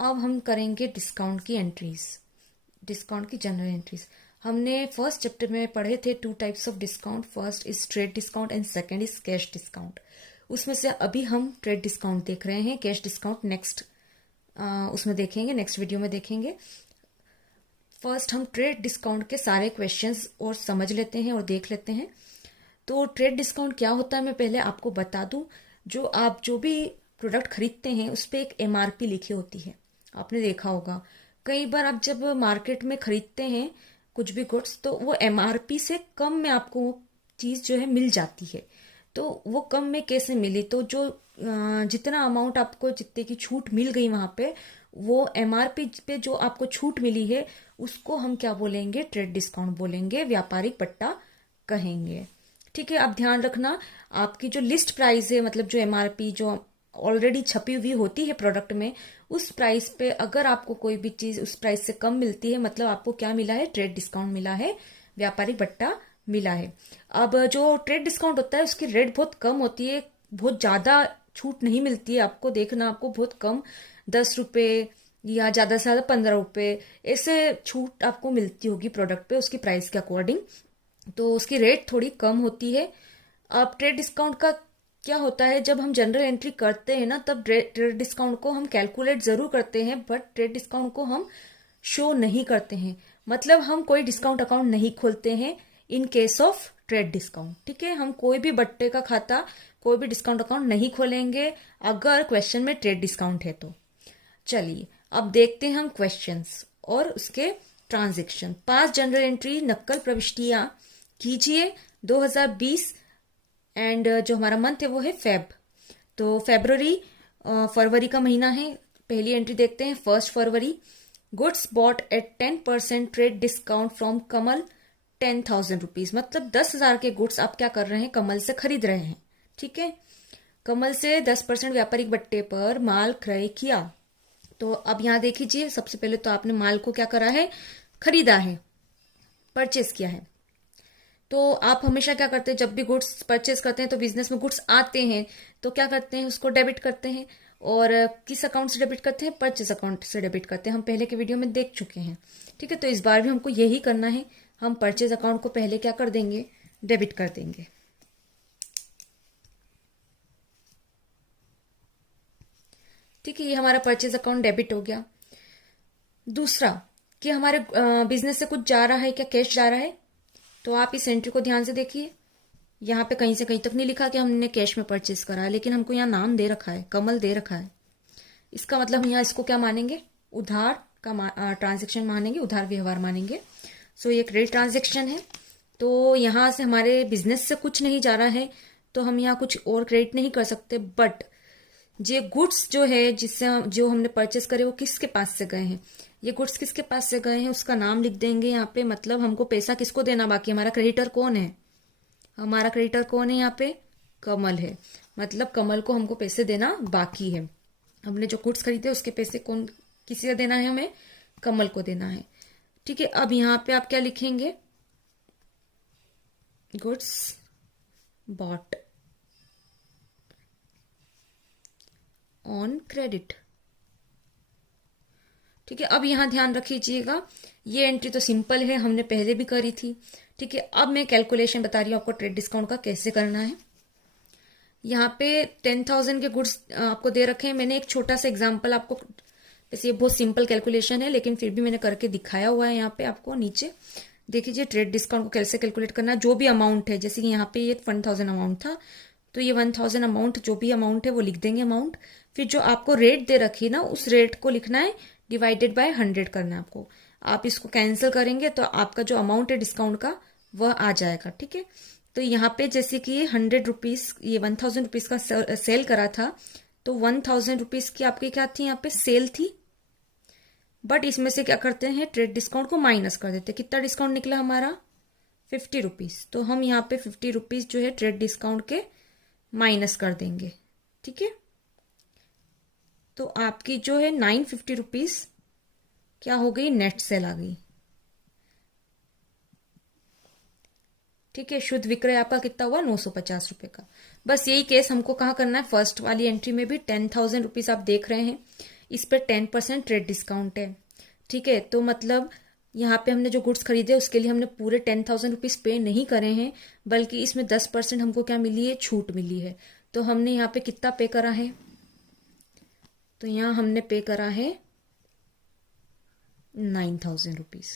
अब हम करेंगे डिस्काउंट की एंट्रीज, डिस्काउंट की जनरल एंट्रीज। हमने फर्स्ट चैप्टर में पढ़े थे 2 types of discount, first is trade discount and second is cash discount. उसमें से अभी हम ट्रेड डिस्काउंट देख रहे हैं, कैश डिस्काउंट नेक्स्ट उसमें देखेंगे, नेक्स्ट वीडियो में देखेंगे। फर्स्ट हम ट्रेड डिस्काउंट के सारे क्वेश्चंस और समझ लेते हैं और देख लेते हैं। तो ट्रेड डिस्काउंट क्या होता है मैं पहले आपको बता दूं। आप जो भी प्रोडक्ट खरीदते हैं उस पर एक एमआरपी लिखी होती है, आपने देखा होगा। कई बार आप जब मार्केट में खरीदते हैं कुछ भी गुड्स, तो वो एमआरपी से कम में आपको वो चीज़ जो है मिल जाती है। तो वो कम में कैसे मिली, तो जो जितना अमाउंट आपको, जितने की छूट मिल गई वहां पे, वो एमआरपी पे जो आपको छूट मिली है उसको हम क्या बोलेंगे, ट्रेड डिस्काउंट बोलेंगे, व्यापारिक पट्टा कहेंगे। ठीक है, अब ध्यान रखना, आपकी जो लिस्ट प्राइस है, मतलब जो एमआरपी जो ऑलरेडी छपी हुई होती है प्रोडक्ट में, उस प्राइस पे अगर आपको कोई भी चीज उस प्राइस से कम मिलती है, मतलब आपको क्या मिला है, ट्रेड डिस्काउंट मिला है, व्यापारिक पट्टा मिला है। अब जो ट्रेड डिस्काउंट होता है उसकी रेट बहुत कम होती है, बहुत ज्यादा छूट नहीं मिलती है आपको, देखना आपको बहुत कम 10 रुपए या ज्यादा से ज्यादा 15 रुपए ऐसे छूट आपको मिलती होगी प्रोडक्ट पे उसकी प्राइस के अकॉर्डिंग, तो उसकी रेट थोड़ी कम होती है। अब ट्रेड डिस्काउंट का क्या होता है, जब हम जनरल एंट्री करते हैं ना, तब ट्रेड डिस्काउंट को हम कैलकुलेट जरूर करते हैं, बट ट्रेड डिस्काउंट को हम शो नहीं करते हैं। मतलब हम कोई डिस्काउंट अकाउंट नहीं खोलते हैं in case of trade discount. ठीक है, हम कोई भी बट्टे का खाता, कोई भी डिस्काउंट अकाउंट नहीं खोलेंगे अगर क्वेश्चन में ट्रेड डिस्काउंट है तो। चलिए अब देखते हैं हम क्वेश्चंस और उसके ट्रांजैक्शन। 5 जनरल एंट्री नक्कल प्रविष्टियां कीजिए 2020, एंड जो हमारा मंथ है वो है फेब। तो फरवरी का महीना है। पहली एंट्री देखते हैं, 1 फरवरी। Goods bought at 10% trade discount from Kamal 10,000 rupees, मतलब 10,000 के गुड्स आप क्या कर रहे हैं, कमल से खरीद रहे हैं। ठीक है, कमल से 10% व्यापारिक बट्टे पर माल क्रय किया। तो अब यहां देखिए, सबसे पहले तो आपने माल को क्या करा है, खरीदा है, परचेस किया है। तो आप हमेशा क्या करते हैं, जब भी गुड्स परचेस करते हैं तो बिजनेस में गुड्स आते हैं तो क्या करते हैं, उसको डेबिट करते हैं। और किस अकाउंट से डेबिट करते हैं, परचेस अकाउंट से डेबिट करते हैं। हम पहले के वीडियो में देख चुके हैं। ठीक है, तो इस बार भी हमको यही करना है, हम परचेज अकाउंट को पहले क्या कर देंगे, डेबिट कर देंगे। ठीक है, ये हमारा परचेज अकाउंट डेबिट हो गया। दूसरा कि हमारे बिजनेस से कुछ जा रहा है क्या, कैश जा रहा है। तो आप इस एंट्री को ध्यान से देखिए, यहाँ पे कहीं से कहीं तक नहीं लिखा कि हमने कैश में परचेस करा है, लेकिन हमको यहाँ नाम दे रखा है, कमल दे रखा है। इसका मतलब हम यहाँ इसको क्या मानेंगे, उधार का ट्रांजेक्शन मानेंगे, उधार व्यवहार मानेंगे। सो ये क्रेडिट ट्रांजेक्शन है। तो यहाँ से हमारे बिजनेस से कुछ नहीं जा रहा है, तो हम यहाँ कुछ और क्रेडिट नहीं कर सकते। बट ये गुड्स जो है जिससे जो हमने परचेस करे वो किसके पास से गए हैं, ये गुड्स किसके पास से गए हैं उसका नाम लिख देंगे यहाँ पे। मतलब हमको पैसा किसको देना बाकी, हमारा क्रेडिटर कौन है, हमारा क्रेडिटर कौन है यहाँ पे, कमल है। मतलब कमल को हमको पैसे देना बाकी है। हमने जो गुड्स खरीदे उसके पैसे कौन, किसी से देना है, हमें कमल को देना है। ठीक है, अब यहाँ पे आप क्या लिखेंगे, गुड्स बॉट ऑन क्रेडिट। ठीक है, अब यहां ध्यान रखिएगा, ये एंट्री तो सिंपल है, हमने पहले भी करी थी। ठीक है, अब मैं कैलकुलेशन बता रही हूँ आपको ट्रेड डिस्काउंट का कैसे करना है। यहाँ पे 10,000 के गुड्स आपको दे रखे हैं। मैंने एक छोटा सा एग्जांपल आपको, वैसे ये बहुत सिंपल कैलकुलेशन है लेकिन फिर भी मैंने करके दिखाया हुआ है यहाँ पे आपको। नीचे देखिए ट्रेड डिस्काउंट को कैसे कैलकुलेट करना है। जो भी अमाउंट है, जैसे कि यहाँ पे ये 1,000 अमाउंट था, तो ये 1,000 अमाउंट, जो भी अमाउंट है वो लिख देंगे अमाउंट। फिर जो आपको रेट दे रखी है ना, उस रेट को लिखना है, डिवाइडेड बाय 100 करना है आपको। आप इसको कैंसिल करेंगे तो आपका जो अमाउंट है डिस्काउंट का वह आ जाएगा। ठीक है, तो यहाँ पे जैसे कि 100 रुपीज, ये 1,000 रुपीज का सेल करा था, तो 1,000 रुपीज की आपकी क्या थी, यहाँ पे सेल थी। बट इसमें से क्या करते हैं, ट्रेड डिस्काउंट को माइनस कर देते हैं। कितना डिस्काउंट निकला हमारा, 50 रुपीज। तो हम यहाँ पे 50 रुपीज जो है ट्रेड डिस्काउंट के माइनस कर देंगे। ठीक है, तो आपकी जो है 950 रुपीज क्या हो गई, नेट सेल आ गई। ठीक है, शुद्ध विक्रय आपका कितना हुआ, 950 रुपए का। बस यही केस हमको कहाँ करना है, फर्स्ट वाली एंट्री में भी 10,000 रुपीज आप देख रहे हैं। इस पर 10% ट्रेड डिस्काउंट है। ठीक है, तो मतलब यहाँ पे हमने जो गुड्स खरीदे उसके लिए हमने पूरे 10,000 रुपीज़ पे नहीं करे हैं, बल्कि इसमें 10% हमको क्या मिली है, छूट मिली है। तो हमने यहाँ पे कितना पे करा है, तो यहाँ हमने पे करा है 9,000 रुपीज़।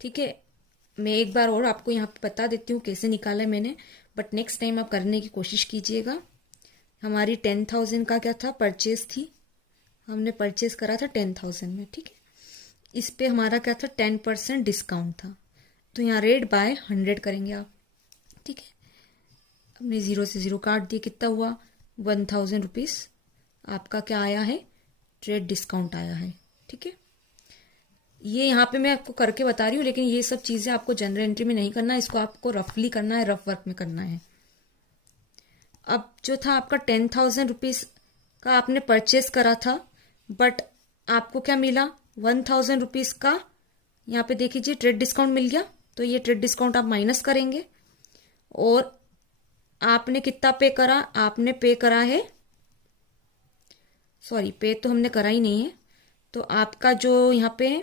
ठीक है, मैं एक बार और आपको यहाँ पे बता देती हूँ कैसे निकाला है मैंने, बट नेक्स्ट टाइम आप करने की कोशिश कीजिएगा। हमारी 10,000 का क्या था, परचेज थी, हमने परचेज करा था 10,000 में। ठीक है, इस पे हमारा क्या था, 10% डिस्काउंट था, तो यहाँ रेट बाय 100 करेंगे आप। ठीक है, हमने 0 से 0 काट दिए, कितना हुआ, 1,000 रुपीज़ आपका क्या आया है, ट्रेड डिस्काउंट आया है। ठीक है, ये यहाँ पे मैं आपको करके बता रही हूँ, लेकिन ये सब चीज़ें आपको जनरल एंट्री में नहीं करना है, इसको आपको रफली करना है, रफ वर्क में करना है। अब जो था आपका 10,000 रुपीज़ का आपने परचेस करा था, बट आपको क्या मिला, 1,000 रुपीज़ का यहाँ पे देखिए ट्रेड डिस्काउंट मिल गया। तो ये ट्रेड डिस्काउंट आप माइनस करेंगे, और आपने कितना पे करा, आपने पे करा है, सॉरी पे तो हमने करा ही नहीं है, तो आपका जो यहाँ पे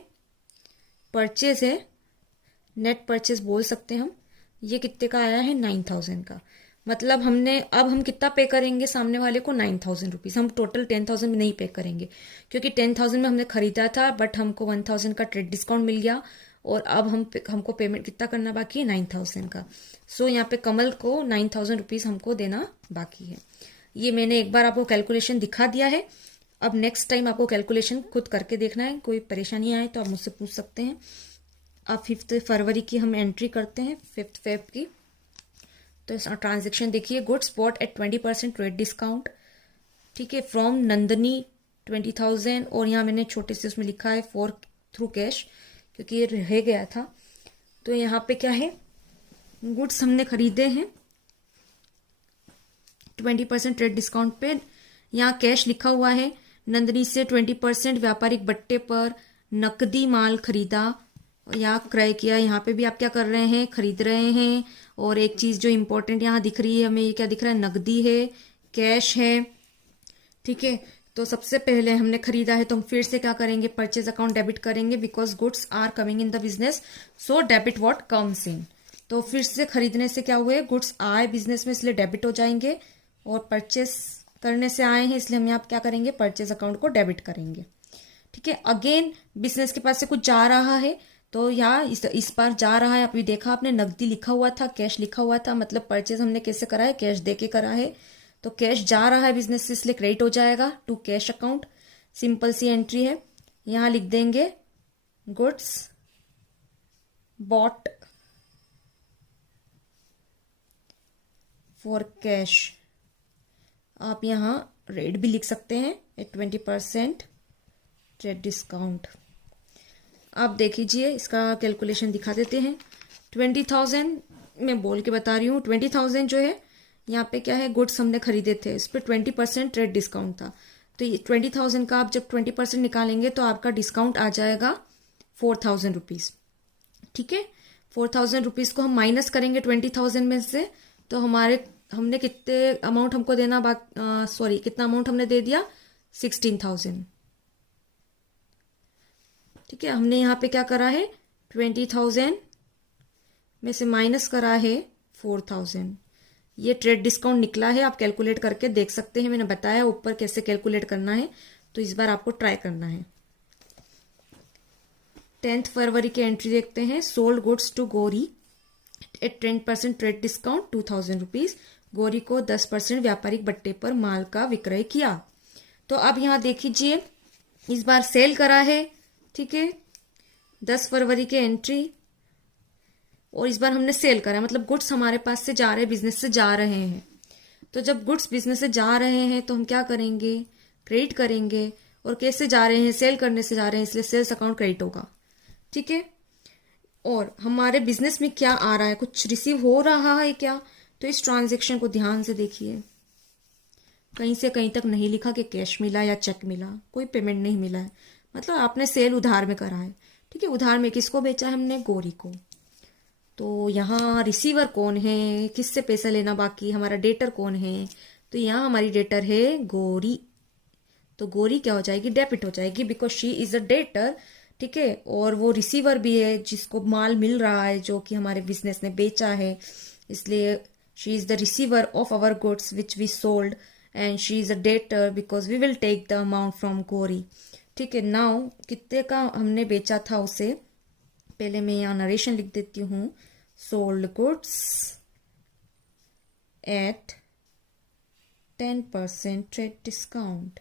परचेज है, नेट परचेज बोल सकते हैं हम, ये कितने का आया है, 9,000 का। मतलब हमने अब हम कितना पे करेंगे सामने वाले को, 9,000 रुपीज़। हम टोटल 10,000 में नहीं पे करेंगे, क्योंकि 10,000 में हमने खरीदा था, बट हमको 1,000 का ट्रेड डिस्काउंट मिल गया, और अब हमको पेमेंट कितना करना बाकी है, 9,000 का। सो यहाँ पे कमल को 9,000 रुपीज़ हमको देना बाकी है। ये मैंने एक बार आपको कैलकुलेशन दिखा दिया है। अब नेक्स्ट टाइम आपको कैलकुलेशन खुद करके देखना है, कोई परेशानी आए तो आप मुझसे पूछ सकते हैं। अब 5 फरवरी की हम एंट्री करते हैं, 5 फेब की। तो ट्रांजेक्शन देखिए, goods bought eight 20% trade discount. ठीक है, फ्रॉम नंदनी 20,000, और यहाँ मैंने छोटे से उसमें लिखा है फॉर थ्रू कैश, क्योंकि ये रह गया था। तो यहाँ पे क्या है, गुड्स हमने खरीदे हैं 20% ट्रेड डिस्काउंट पे, यहाँ कैश लिखा हुआ है, नंदनी से 20% व्यापारिक बट्टे पर नकदी माल खरीदा या क्रय किया। यहाँ पे भी आप क्या कर रहे हैं, खरीद रहे हैं। और एक चीज जो इंपॉर्टेंट यहाँ दिख रही है हमें, ये क्या दिख रहा है, नकदी है, कैश है। ठीक है, तो सबसे पहले हमने खरीदा है, तो हम फिर से क्या करेंगे, परचेज अकाउंट डेबिट करेंगे, because goods are coming in the business, so debit what comes in. तो फिर से खरीदने से क्या हुए, गुड्स आए बिजनेस में, इसलिए डेबिट हो जाएंगे, और परचेस करने से आए हैं, इसलिए हम यहाँ क्या करेंगे, परचेज अकाउंट को डेबिट करेंगे। ठीक है, अगेन बिजनेस के पास से कुछ जा रहा है, तो यहाँ इस बार जा रहा है, अभी देखा आपने नकदी लिखा हुआ था, कैश लिखा हुआ था, मतलब परचेज हमने कैसे करा है, कैश दे के करा है। तो कैश जा रहा है बिजनेस से, इसलिए क्रेडिट हो जाएगा टू कैश अकाउंट। सिंपल सी एंट्री है, यहाँ लिख देंगे गुड्स बॉट फॉर कैश। आप यहाँ रेट भी लिख सकते हैं एट 20% ट्रेड डिस्काउंट। आप देख लीजिए, इसका कैलकुलेशन दिखा देते हैं। 20,000 मैं बोल के बता रही हूँ, 20,000 जो है यहाँ पे क्या है, गुड्स हमने खरीदे थे, इस पर 20% ट्रेड डिस्काउंट था। तो ये 20,000 का आप जब 20% निकालेंगे तो आपका डिस्काउंट आ जाएगा 4,000 रुपीज़। ठीक है, 4,000 रुपीज़ को हम माइनस करेंगे 20,000 में से, तो हमने कितने अमाउंट हमको देना कितना अमाउंट हमने दे दिया, 16,000। ठीक है, हमने यहाँ पे क्या करा है, 20,000 में से माइनस करा है 4,000। ये ट्रेड डिस्काउंट निकला है, आप कैलकुलेट करके देख सकते हैं, मैंने बताया ऊपर कैसे कैलकुलेट करना है, तो इस बार आपको ट्राई करना है। 10 फरवरी की एंट्री देखते हैं, सोल्ड गुड्स टू गोरी एट 10% ट्रेड डिस्काउंट 2,000 रुपीज। गोरी को 10% व्यापारिक बट्टे पर माल का विक्रय किया। तो अब यहाँ देख लीजिए, इस बार सेल करा है। ठीक है, 10 फरवरी की एंट्री, और इस बार हमने सेल करा, मतलब गुड्स हमारे पास से जा रहे हैं, बिजनेस से जा रहे हैं। तो जब गुड्स बिजनेस से जा रहे हैं तो हम क्या करेंगे, क्रेडिट करेंगे। और कैसे जा रहे हैं, सेल करने से जा रहे हैं, इसलिए सेल्स अकाउंट क्रेडिट होगा। ठीक है, और हमारे बिजनेस में क्या आ रहा है, कुछ रिसीव हो रहा है क्या, तो इस ट्रांजेक्शन को ध्यान से देखिए। कहीं से कहीं तक नहीं लिखा कि कैश मिला या चेक मिला, कोई पेमेंट नहीं मिला है, मतलब आपने सेल उधार में करा है। ठीक है, उधार में किसको बेचा है हमने, गोरी को। तो यहाँ रिसीवर कौन है, किससे पैसा लेना बाकी, हमारा डेटर कौन है, तो यहाँ हमारी डेटर है गोरी। तो गौरी क्या हो जाएगी, डेबिट हो जाएगी, because she is a debtor. ठीक है, और वो रिसीवर भी है जिसको माल मिल रहा है जो कि हमारे बिजनेस ने बेचा है, इसलिए she is the receiver of our goods which we sold and she is a debtor because we will take the amount from Gauri. ठीक है, नाउ कितने का हमने बेचा था उसे, पहले मैं यहाँ नरेशन लिख देती हूँ, sold goods at 10% trade discount.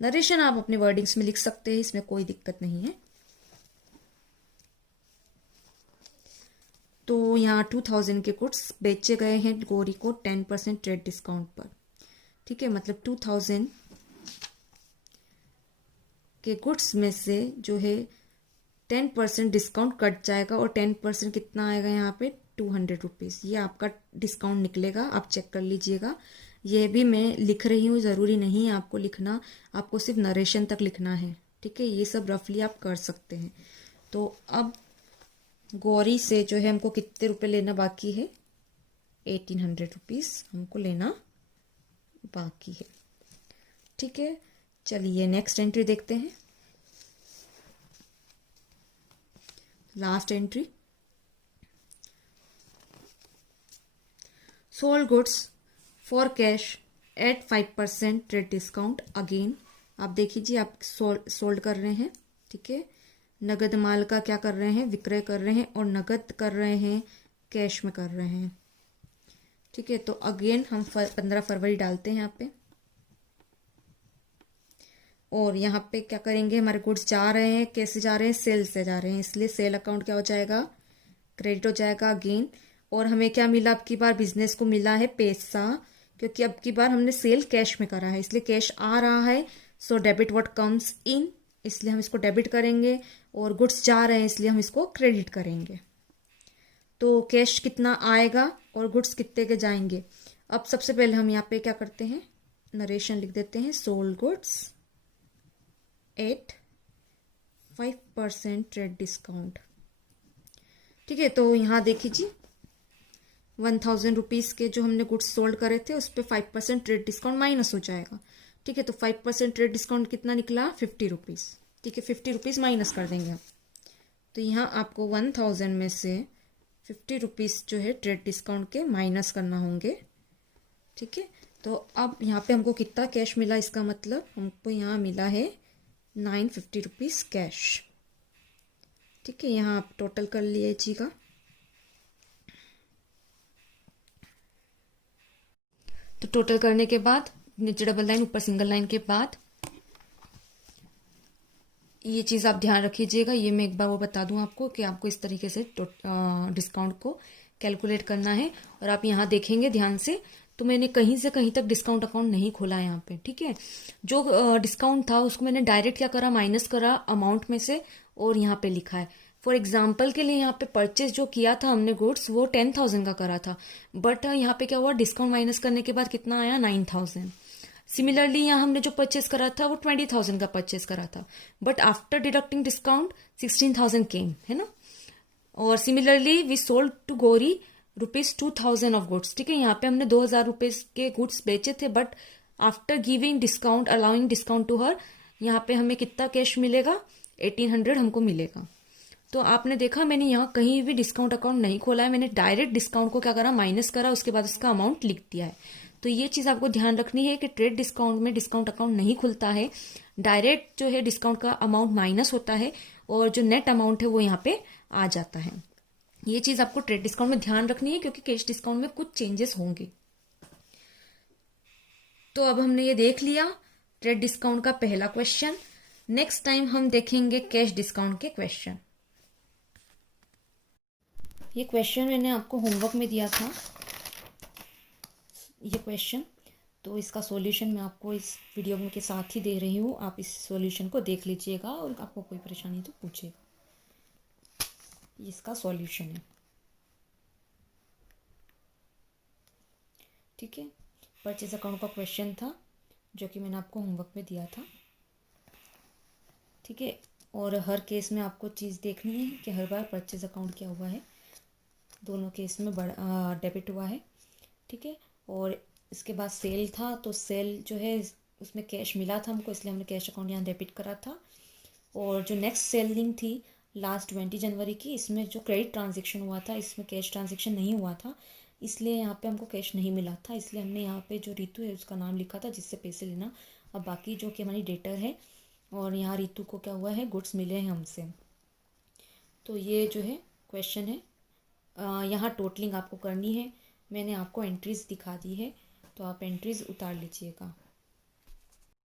Narration आप अपने वर्डिंग्स में लिख सकते हैं, इसमें कोई दिक्कत नहीं है। तो यहाँ 2000 के गुड्स बेचे गए हैं गौरी को 10% ट्रेड डिस्काउंट पर। ठीक है, मतलब 2000 के गुड्स में से जो है 10% डिस्काउंट कट जाएगा, और 10% कितना आएगा यहाँ पे, 200 रुपीज़। ये आपका डिस्काउंट निकलेगा, आप चेक कर लीजिएगा। ये भी मैं लिख रही हूँ, ज़रूरी नहीं है आपको लिखना, आपको सिर्फ नरेशन तक लिखना है। ठीक है, ये सब रफली आप कर सकते हैं। तो अब गौरी से जो है हमको कितने रुपए लेना बाकी है, 1800 रुपीज़ हमको लेना बाकी है। ठीक है, चलिए नेक्स्ट एंट्री देखते हैं। Last entry, sold goods for cash at 5% trade discount. Again आप देख लीजिए, आप सोल्ड कर रहे हैं। ठीक है, नगद माल का क्या कर रहे हैं, विक्रय कर रहे हैं, और नगद कर रहे हैं, कैश में कर रहे हैं। ठीक है, तो अगेन हम 15 फरवरी डालते हैं यहाँ पे, और यहाँ पे क्या करेंगे, हमारे गुड्स जा रहे हैं, कैसे जा रहे हैं, सेल से जा रहे हैं, इसलिए सेल अकाउंट क्या हो जाएगा, क्रेडिट हो जाएगा अगेन। और हमें क्या मिला, अब की बार बिजनेस को मिला है पैसा, क्योंकि अब की बार हमने सेल कैश में करा है, इसलिए कैश आ रहा है। सो डेबिट व्हाट कम्स इन, इसलिए हम इसको डेबिट करेंगे, और गुड्स जा रहे हैं इसलिए हम इसको क्रेडिट करेंगे। तो कैश कितना आएगा और गुड्स कितने के जाएंगे। अब सबसे पहले हम यहाँ पे क्या करते हैं, नरेशन लिख देते हैं, sold goods at 5% trade discount. ठीक है, तो यहाँ देखिए 1000 रुपीज़ के जो हमने गुड्स सोल्ड करे थे उस पर 5% ट्रेड डिस्काउंट माइनस हो जाएगा। ठीक है, तो 5% ट्रेड डिस्काउंट कितना निकला, 50 रुपीज़। ठीक है, 50 रुपीज़ माइनस कर देंगे हम। तो यहाँ आपको 1000 में से 50 रुपीज़ जो है ट्रेड डिस्काउंट के माइनस करना होंगे। ठीक है, तो अब यहाँ पे हमको कितना कैश मिला, इसका मतलब हमको यहाँ मिला है 950 रुपीज़ कैश। ठीक है, यहाँ आप टोटल कर लीजिएगा। तो टोटल करने के बाद नीचे डबल लाइन ऊपर सिंगल लाइन के बाद ये चीज़ आप ध्यान रखिएगा। ये मैं एक बार वो बता दूं आपको कि आपको इस तरीके से डिस्काउंट को कैलकुलेट करना है। और आप यहाँ देखेंगे ध्यान से, तो मैंने कहीं से कहीं तक डिस्काउंट अकाउंट नहीं खोला है यहाँ पे। ठीक है, जो डिस्काउंट था उसको मैंने डायरेक्ट क्या करा, माइनस करा अमाउंट में से, और यहाँ पे लिखा है। फॉर एग्जाम्पल के लिए यहाँ पे परचेज जो किया था हमने गुड्स वो 10,000 का करा था, बट यहाँ पे क्या हुआ, डिस्काउंट माइनस करने के बाद कितना आया, 9,000। सिमिलरली यहाँ हमने जो परचेज करा था वो 20,000 का परचेज करा था, but after deducting discount 16,000 came, है ना। और similarly we sold to Gauri ₹2,000 of goods. ठीक है, यहाँ पे हमने 2,000 रुपीज के गुड्स बेचे थे, but after giving discount, allowing discount to her, यहाँ पे हमें कितना कैश मिलेगा, 1800 हमको मिलेगा। तो आपने देखा मैंने यहाँ कहीं भी डिस्काउंट अकाउंट नहीं खोला है, मैंने डायरेक्ट डिस्काउंट को क्या करा, माइनस करा, उसके बाद उसका अमाउंट लिख दिया है। तो ये चीज आपको ध्यान रखनी है कि ट्रेड डिस्काउंट में डिस्काउंट अकाउंट नहीं खुलता है, डायरेक्ट जो है डिस्काउंट का अमाउंट माइनस होता है, और जो नेट अमाउंट है वो यहाँ पे आ जाता है। ये चीज आपको ट्रेड डिस्काउंट में ध्यान रखनी है, क्योंकि कैश डिस्काउंट में कुछ चेंजेस होंगे। तो अब हमने ये देख लिया ट्रेड डिस्काउंट का पहला क्वेश्चन। नेक्स्ट टाइम हम देखेंगे कैश डिस्काउंट के क्वेश्चन। ये क्वेश्चन मैंने आपको होमवर्क में दिया था, ये क्वेश्चन, तो इसका सॉल्यूशन मैं आपको इस वीडियो के साथ ही दे रही हूँ। आप इस सॉल्यूशन को देख लीजिएगा, और आपको कोई परेशानी तो पूछेगा। इसका सॉल्यूशन है, ठीक है। परचेज अकाउंट का क्वेश्चन था जो कि मैंने आपको होमवर्क में दिया था, ठीक है। और हर केस में आपको चीज़ देखनी है कि हर बार परचेज अकाउंट क्या हुआ है, दोनों केस में डेबिट हुआ है, ठीक है। और इसके बाद सेल था, तो सेल जो है उसमें कैश मिला था हमको, इसलिए हमने कैश अकाउंट यहाँ डेबिट करा था। और जो नेक्स्ट सेलिंग थी लास्ट 20 जनवरी की, इसमें जो क्रेडिट ट्रांजेक्शन हुआ था, इसमें कैश ट्रांजेक्शन नहीं हुआ था, इसलिए यहाँ पे हमको कैश नहीं मिला था। इसलिए हमने यहाँ पे जो रितु है उसका नाम लिखा था जिससे पैसे लेना। अब बाकी जो कि हमारी डेटर है, और यहाँ रितु को क्या हुआ है, गुड्स मिले हैं हमसे। तो ये जो है क्वेश्चन है, यहाँ टोटलिंग आपको करनी है। मैंने आपको एंट्रीज दिखा दी है, तो आप एंट्रीज उतार लीजिएगा।